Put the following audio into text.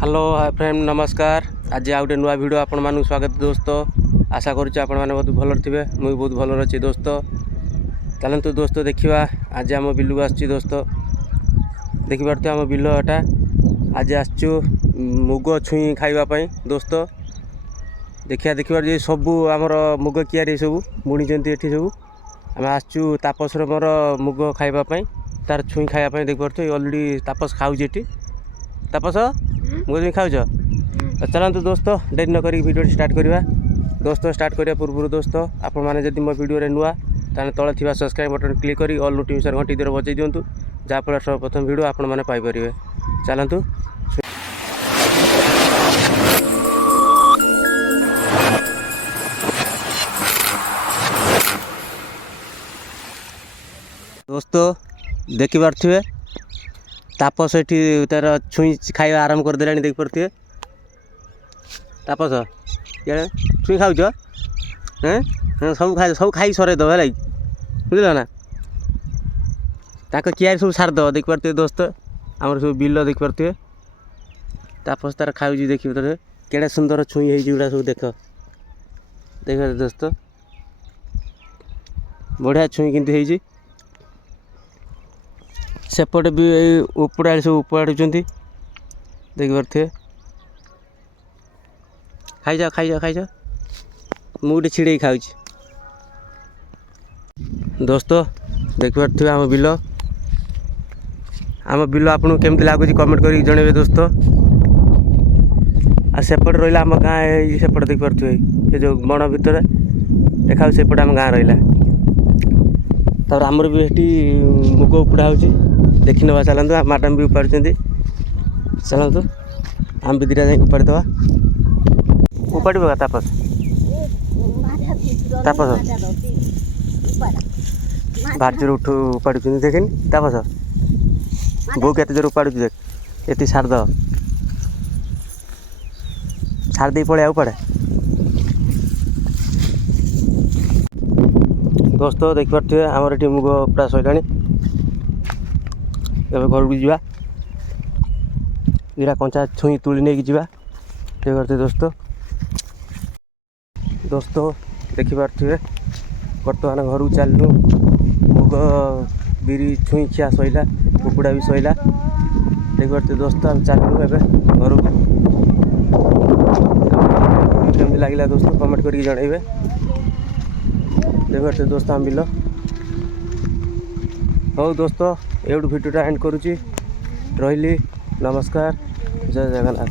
Hello hi friend नमस्कार। आज आउ गोटे नुआ वीडियो आपण मानू स्वागत दोस्त। आशा करुच्चे आपण मैंने बहुत भल थे मुझे बहुत भल अच्छी दोस्त। चलतु दोस्त देखा आज आम बिलू आसची दोस्त देखिपे आम बिलटा आज आसचु मुग छुई खावाई दोस्त। देखा ये सबू आमर मुग कियारी सब बुणी ये सब आम आसचु तापस मोर मुग खावाई तार छुई खावाई देखिपे अलरेडी तापस खाऊे तापस मुग छुई खाऊ। चलतु दोस्त डेरी न करी वीडियो स्टार्ट करवा दोस्त। स्टार्ट करने पूर्व दोस्त आपण मैंने जब मो वीडियो नुआ ताने तले थिबा सब्सक्राइब बटन क्लिक करी ऑल नोटिफिकेशन घंटी दर बजाई दिंतु जहाँफल सर्वप्रथम वीडियो आपण मैंने पाइपर। चलतु दोस्त देखिपे तापस ये तार छुई खाଇବା आरंभ करदे देखिपे तापस ये छुई खाऊ सब खाई सर दब है बुझल ना कियारी सब सारद देखिपे दोस्त। आमर सब बिल देखिपे तापस तार खाऊ देखिए केड़ा सुंदर छुई होगा सब देख देख दोस्त बढ़िया छुई कि सेपटे भी उपड़ा सब उपाड़ुं देखिपे खाई जा मुझे छिड़े खाऊ दोस्त देखिपे आम बिल आपको केमती लगुच कमेंट कर जनइबे दोस्त। आ सेपटे रहा आम गाँ सेपटे देखिपे ये जो बण भितर देखा सेपटे आम गाँ रहा तर आमर भी ये मुग उपड़ा हो देखी नवा। चलतु मैडम भी उपाड़ चलतु आम भी दीटा जा उपाड़वा उपाड़ तापस तापस भार जोर उठ उपाड़ देखनी तापस बो के जोर उपाड़ देख ये सारद सारदे पड़े उपाड़े दोस्त देखिपे आमर ये मुग उपड़ा सैला घर को जा दीटा कंचा छुई तुली नहीं जा देखते दोस्त। दोस्त देखिपे बर्तमान घर को चलू मुग बिरी छुई खिया सैला कुकुड़ा भी सैला देखिपे दोस्त आम चलू ए घर को केमती लगे दोस्त कमेंट करके जनइबे देखिपे दोस्त आम बिल हो दोस्त ये वीडियोटा एंड करुच्ची रही नमस्कार जय जगन्नाथ।